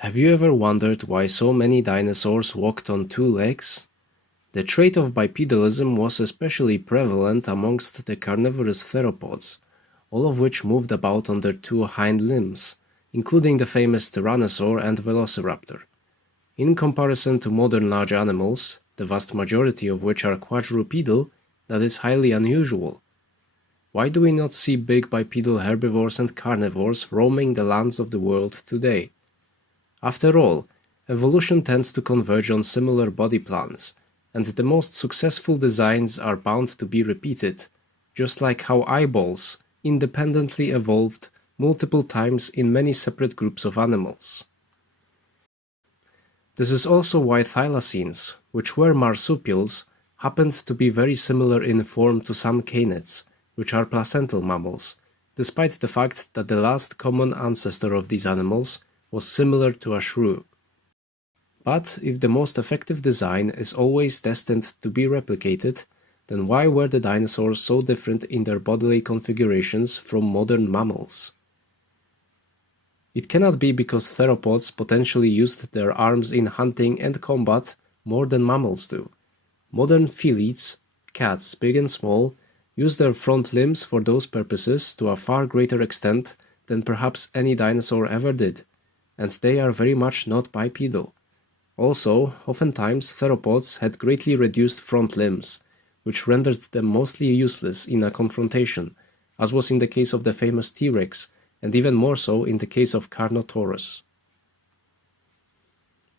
Have you ever wondered why so many dinosaurs walked on two legs? The trait of bipedalism was especially prevalent amongst the carnivorous theropods, all of which moved about on their two hind limbs, including the famous tyrannosaur and velociraptor. In comparison to modern large animals, the vast majority of which are quadrupedal, that is highly unusual. Why do we not see big bipedal herbivores and carnivores roaming the lands of the world today? After all, evolution tends to converge on similar body plans, and the most successful designs are bound to be repeated, just like how eyeballs independently evolved multiple times in many separate groups of animals. This is also why thylacines, which were marsupials, happened to be very similar in form to some canids, which are placental mammals, despite the fact that the last common ancestor of these animals was similar to a shrew. But if the most effective design is always destined to be replicated, then why were the dinosaurs so different in their bodily configurations from modern mammals? It cannot be because theropods potentially used their arms in hunting and combat more than mammals do. Modern felids, cats big and small, use their front limbs for those purposes to a far greater extent than perhaps any dinosaur ever did, and they are very much not bipedal. Also, oftentimes theropods had greatly reduced front limbs, which rendered them mostly useless in a confrontation, as was in the case of the famous T-Rex, and even more so in the case of Carnotaurus.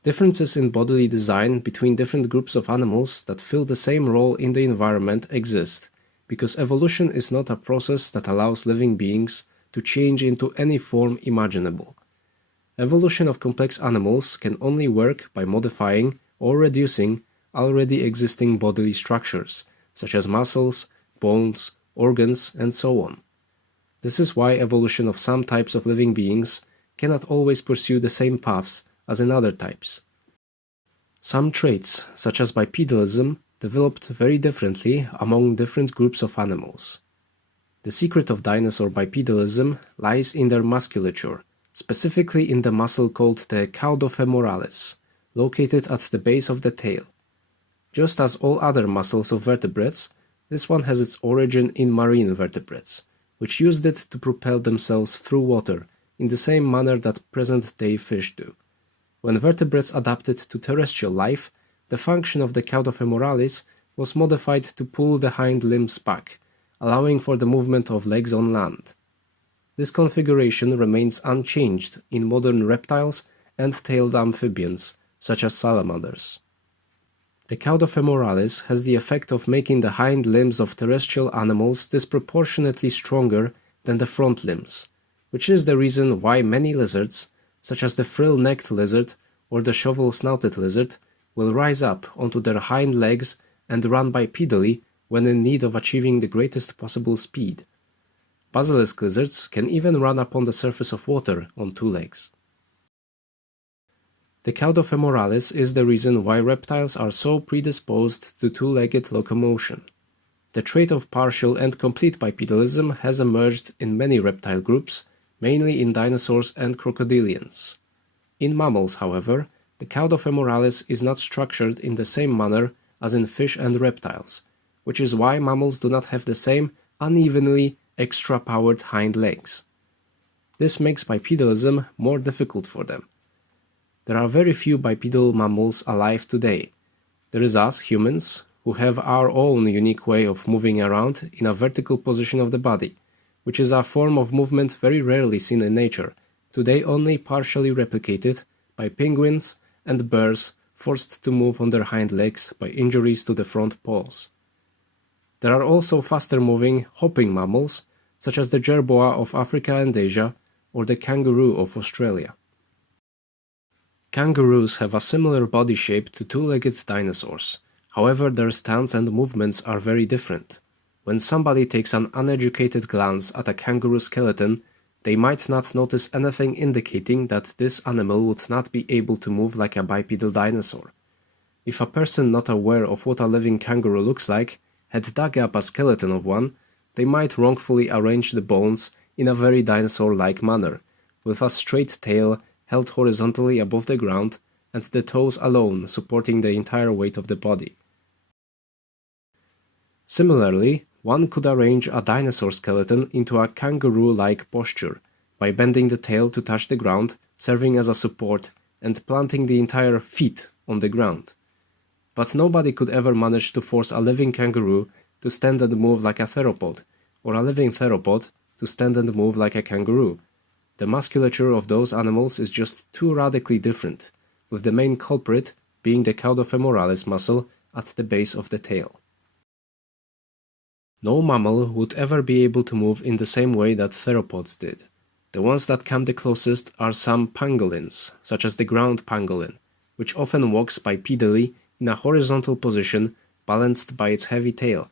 Differences in bodily design between different groups of animals that fill the same role in the environment exist, because evolution is not a process that allows living beings to change into any form imaginable. Evolution of complex animals can only work by modifying or reducing already existing bodily structures, such as muscles, bones, organs, and so on. This is why evolution of some types of living beings cannot always pursue the same paths as in other types. Some traits, such as bipedalism, developed very differently among different groups of animals. The secret of dinosaur bipedalism lies in their musculature, specifically in the muscle called the caudofemoralis, located at the base of the tail. Just as all other muscles of vertebrates, this one has its origin in marine vertebrates, which used it to propel themselves through water in the same manner that present-day fish do. When vertebrates adapted to terrestrial life, the function of the caudofemoralis was modified to pull the hind limbs back, allowing for the movement of legs on land. This configuration remains unchanged in modern reptiles and tailed amphibians, such as salamanders. The caudofemoralis has the effect of making the hind limbs of terrestrial animals disproportionately stronger than the front limbs, which is the reason why many lizards, such as the frill-necked lizard or the shovel-snouted lizard, will rise up onto their hind legs and run bipedally when in need of achieving the greatest possible speed. Basilisk lizards can even run upon the surface of water on two legs. The caudofemoralis is the reason why reptiles are so predisposed to two-legged locomotion. The trait of partial and complete bipedalism has emerged in many reptile groups, mainly in dinosaurs and crocodilians. In mammals, however, the caudofemoralis is not structured in the same manner as in fish and reptiles, which is why mammals do not have the same unevenly extra-powered hind legs. This makes bipedalism more difficult for them. There are very few bipedal mammals alive today. There is us, humans, who have our own unique way of moving around in a vertical position of the body, which is a form of movement very rarely seen in nature, today only partially replicated by penguins and bears forced to move on their hind legs by injuries to the front paws. There are also faster-moving, hopping mammals, such as the jerboa of Africa and Asia, or the kangaroo of Australia. Kangaroos have a similar body shape to two-legged dinosaurs, however their stance and movements are very different. When somebody takes an uneducated glance at a kangaroo skeleton, they might not notice anything indicating that this animal would not be able to move like a bipedal dinosaur. If a person not aware of what a living kangaroo looks like had dug up a skeleton of one, they might wrongfully arrange the bones in a very dinosaur-like manner, with a straight tail held horizontally above the ground, and the toes alone supporting the entire weight of the body. Similarly, one could arrange a dinosaur skeleton into a kangaroo-like posture by bending the tail to touch the ground, serving as a support, and planting the entire feet on the ground. But nobody could ever manage to force a living kangaroo to stand and move like a theropod, or a living theropod to stand and move like a kangaroo. The musculature of those animals is just too radically different, with the main culprit being the caudofemoralis muscle at the base of the tail. No mammal would ever be able to move in the same way that theropods did. The ones that come the closest are some pangolins, such as the ground pangolin, which often walks bipedally in a horizontal position balanced by its heavy tail.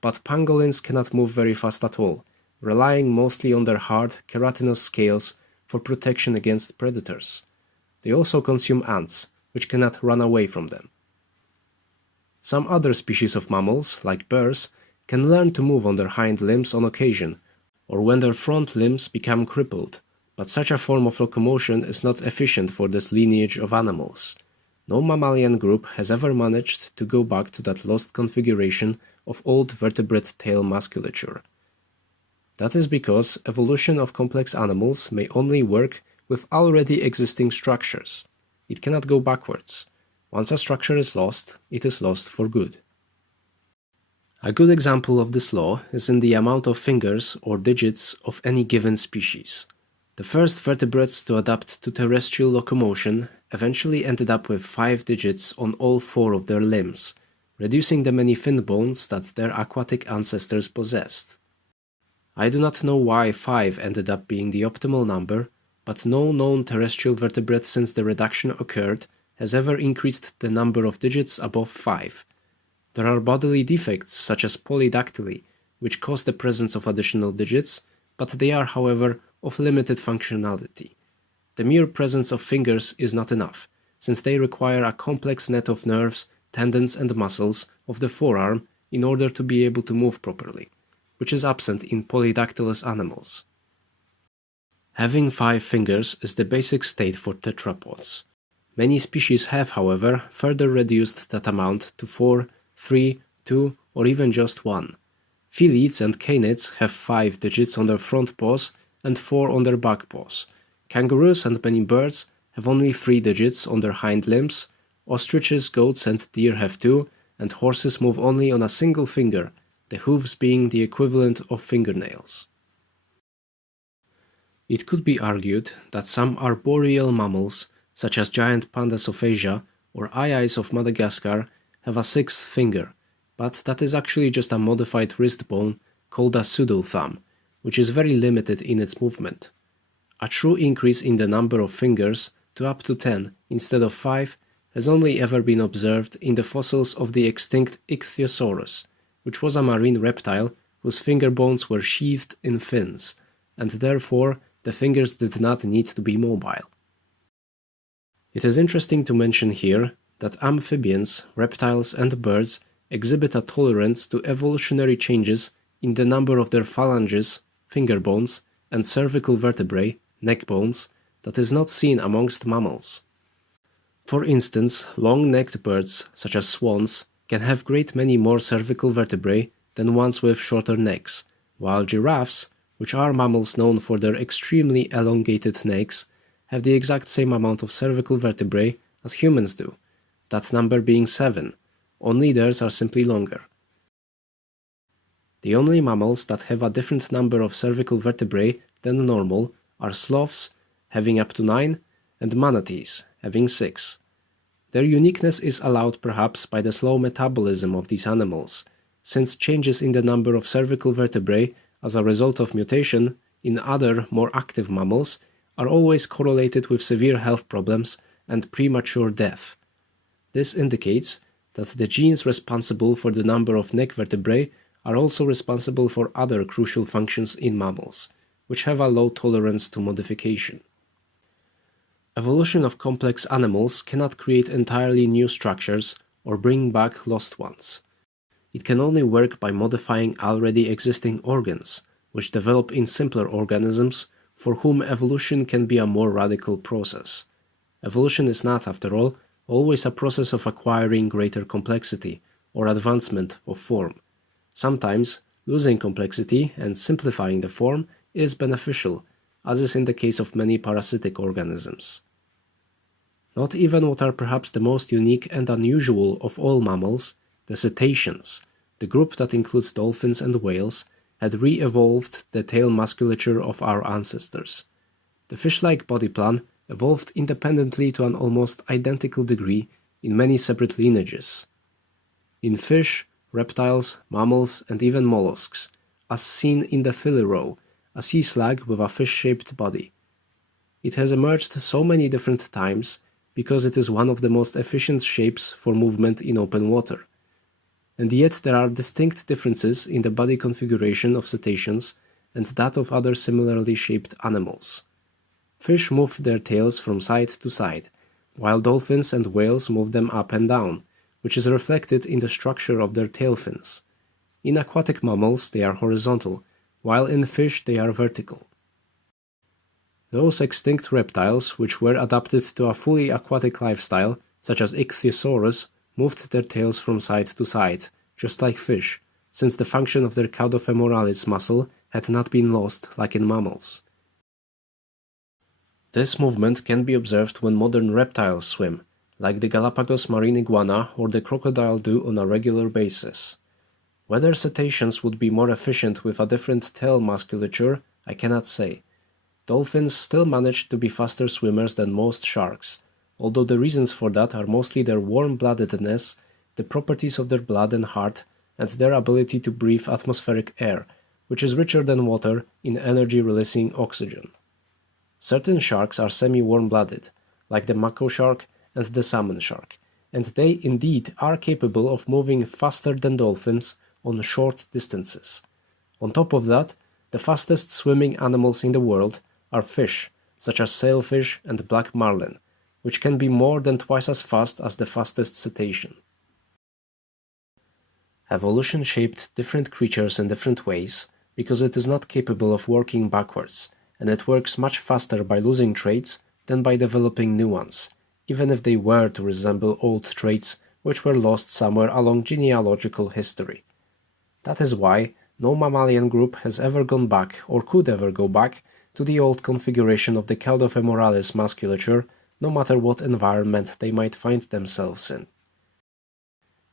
But pangolins cannot move very fast at all, relying mostly on their hard, keratinous scales for protection against predators. They also consume ants, which cannot run away from them. Some other species of mammals, like bears, can learn to move on their hind limbs on occasion, or when their front limbs become crippled, but such a form of locomotion is not efficient for this lineage of animals. No mammalian group has ever managed to go back to that lost configuration of old vertebrate tail musculature. That is because evolution of complex animals may only work with already existing structures. It cannot go backwards. Once a structure is lost, it is lost for good. A good example of this law is in the amount of fingers or digits of any given species. The first vertebrates to adapt to terrestrial locomotion eventually ended up with 5 digits on all 4 of their limbs, reducing the many fin bones that their aquatic ancestors possessed. I do not know why 5 ended up being the optimal number, but no known terrestrial vertebrate since the reduction occurred has ever increased the number of digits above 5. There are bodily defects such as polydactyly, which cause the presence of additional digits, but they are, however, of limited functionality. The mere presence of fingers is not enough, since they require a complex net of nerves, tendons and muscles of the forearm in order to be able to move properly, which is absent in polydactylous animals. Having 5 fingers is the basic state for tetrapods. Many species have, however, further reduced that amount to 4, 3, 2, or even just 1. Felids and canids have 5 digits on their front paws and 4 on their back paws. Kangaroos and many birds have only 3 digits on their hind limbs. Ostriches, goats and deer have 2, and horses move only on a single finger, the hooves being the equivalent of fingernails. It could be argued that some arboreal mammals, such as giant pandas of Asia or aye-ayes of Madagascar, have a 6th finger, but that is actually just a modified wrist bone called a pseudo-thumb, which is very limited in its movement. A true increase in the number of fingers to up to 10 instead of 5 has only ever been observed in the fossils of the extinct Ichthyosaurus, which was a marine reptile whose finger bones were sheathed in fins, and therefore the fingers did not need to be mobile. It is interesting to mention here that amphibians, reptiles and birds exhibit a tolerance to evolutionary changes in the number of their phalanges, finger bones, and cervical vertebrae, neck bones, that is not seen amongst mammals. For instance, long-necked birds, such as swans, can have great many more cervical vertebrae than ones with shorter necks, while giraffes, which are mammals known for their extremely elongated necks, have the exact same amount of cervical vertebrae as humans do, that number being 7, only theirs are simply longer. The only mammals that have a different number of cervical vertebrae than normal are sloths, having up to 9, and manatees, having 6. Their uniqueness is allowed perhaps by the slow metabolism of these animals, since changes in the number of cervical vertebrae as a result of mutation in other, more active mammals are always correlated with severe health problems and premature death. This indicates that the genes responsible for the number of neck vertebrae are also responsible for other crucial functions in mammals, which have a low tolerance to modification. Evolution of complex animals cannot create entirely new structures or bring back lost ones. It can only work by modifying already existing organs, which develop in simpler organisms for whom evolution can be a more radical process. Evolution is not, after all, always a process of acquiring greater complexity or advancement of form. Sometimes, losing complexity and simplifying the form is beneficial, as is in the case of many parasitic organisms. Not even what are perhaps the most unique and unusual of all mammals, the cetaceans, the group that includes dolphins and whales, had re-evolved the tail musculature of our ancestors. The fish-like body plan evolved independently to an almost identical degree in many separate lineages. In fish, reptiles, mammals, and even mollusks, as seen in the philiro, a sea slug with a fish-shaped body. It has emerged so many different times because it is one of the most efficient shapes for movement in open water. And yet there are distinct differences in the body configuration of cetaceans and that of other similarly shaped animals. Fish move their tails from side to side, while dolphins and whales move them up and down, which is reflected in the structure of their tail fins. In aquatic mammals they are horizontal, while in fish they are vertical. Those extinct reptiles which were adapted to a fully aquatic lifestyle, such as Ichthyosaurus, moved their tails from side to side, just like fish, since the function of their caudofemoralis muscle had not been lost like in mammals. This movement can be observed when modern reptiles swim, like the Galapagos marine iguana or the crocodile do on a regular basis. Whether cetaceans would be more efficient with a different tail musculature, I cannot say. Dolphins still manage to be faster swimmers than most sharks, although the reasons for that are mostly their warm-bloodedness, the properties of their blood and heart, and their ability to breathe atmospheric air, which is richer than water in energy-releasing oxygen. Certain sharks are semi-warm-blooded, like the mako shark and the salmon shark, and they indeed are capable of moving faster than dolphins on short distances. On top of that, the fastest swimming animals in the world are fish, such as sailfish and black marlin, which can be more than twice as fast as the fastest cetacean. Evolution shaped different creatures in different ways because it is not capable of working backwards, and it works much faster by losing traits than by developing new ones, even if they were to resemble old traits which were lost somewhere along genealogical history. That is why no mammalian group has ever gone back or could ever go back to the old configuration of the caudofemoralis musculature, no matter what environment they might find themselves in.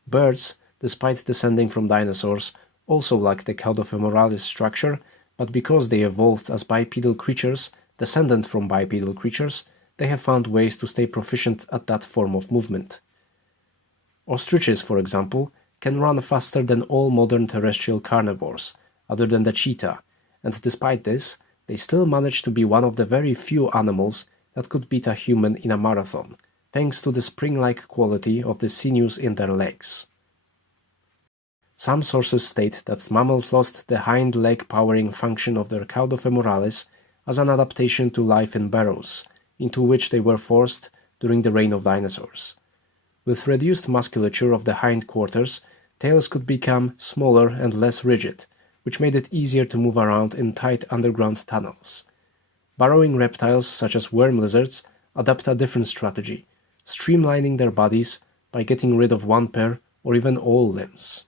Birds, despite descending from dinosaurs, also lack the caudofemoralis structure, but because they evolved as bipedal creatures, descendant from bipedal creatures, they have found ways to stay proficient at that form of movement. Ostriches, for example, can run faster than all modern terrestrial carnivores, other than the cheetah, and despite this, they still manage to be one of the very few animals that could beat a human in a marathon, thanks to the spring-like quality of the sinews in their legs. Some sources state that mammals lost the hind leg powering function of their caudofemoralis as an adaptation to life in burrows, into which they were forced during the reign of dinosaurs. With reduced musculature of the hindquarters, tails could become smaller and less rigid, which made it easier to move around in tight underground tunnels. Burrowing reptiles such as worm lizards adapt a different strategy, streamlining their bodies by getting rid of one pair or even all limbs.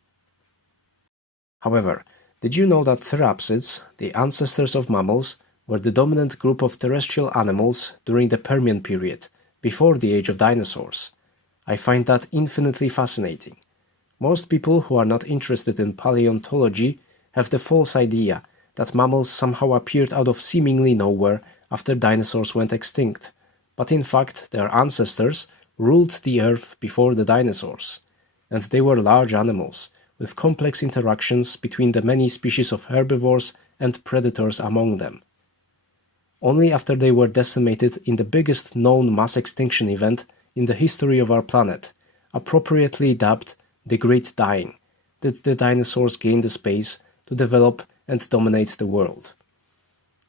However, did you know that therapsids, the ancestors of mammals, were the dominant group of terrestrial animals during the Permian period, before the age of dinosaurs? I find that infinitely fascinating. Most people who are not interested in paleontology have the false idea that mammals somehow appeared out of seemingly nowhere after dinosaurs went extinct, but in fact their ancestors ruled the earth before the dinosaurs, and they were large animals, with complex interactions between the many species of herbivores and predators among them. Only after they were decimated in the biggest known mass extinction event in the history of our planet, appropriately dubbed the Great Dying, did the dinosaurs gain the space to develop and dominate the world.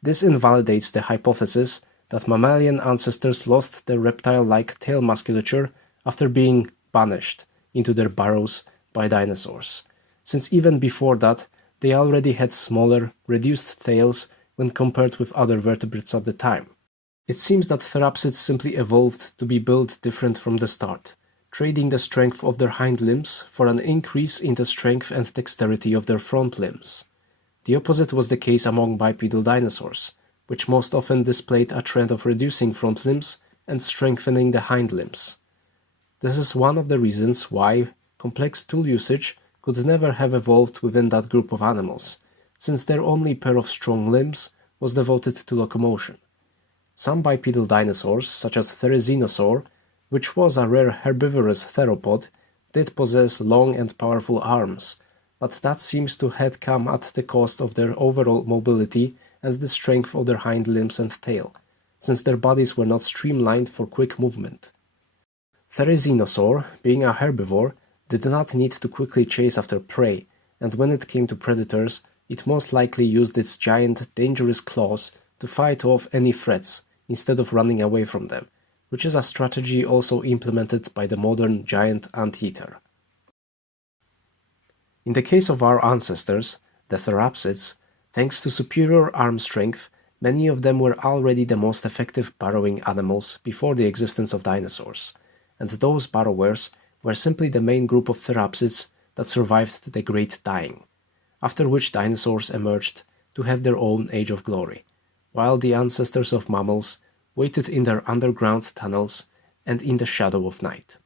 This invalidates the hypothesis that mammalian ancestors lost their reptile-like tail musculature after being banished into their burrows by dinosaurs, since even before that they already had smaller, reduced tails when compared with other vertebrates at the time. It seems that therapsids simply evolved to be built different from the start, trading the strength of their hind limbs for an increase in the strength and dexterity of their front limbs. The opposite was the case among bipedal dinosaurs, which most often displayed a trend of reducing front limbs and strengthening the hind limbs. This is one of the reasons why complex tool usage could never have evolved within that group of animals, since their only pair of strong limbs was devoted to locomotion. Some bipedal dinosaurs, such as Therizinosaur, which was a rare herbivorous theropod, did possess long and powerful arms, but that seems to have come at the cost of their overall mobility and the strength of their hind limbs and tail, since their bodies were not streamlined for quick movement. Therizinosaur, being a herbivore, did not need to quickly chase after prey, and when it came to predators, it most likely used its giant, dangerous claws to fight off any threats instead of running away from them, which is a strategy also implemented by the modern giant anteater. In the case of our ancestors, the therapsids, thanks to superior arm strength, many of them were already the most effective burrowing animals before the existence of dinosaurs, and those burrowers were simply the main group of therapsids that survived the Great Dying, after which dinosaurs emerged to have their own age of glory, while the ancestors of mammals waited in their underground tunnels and in the shadow of night.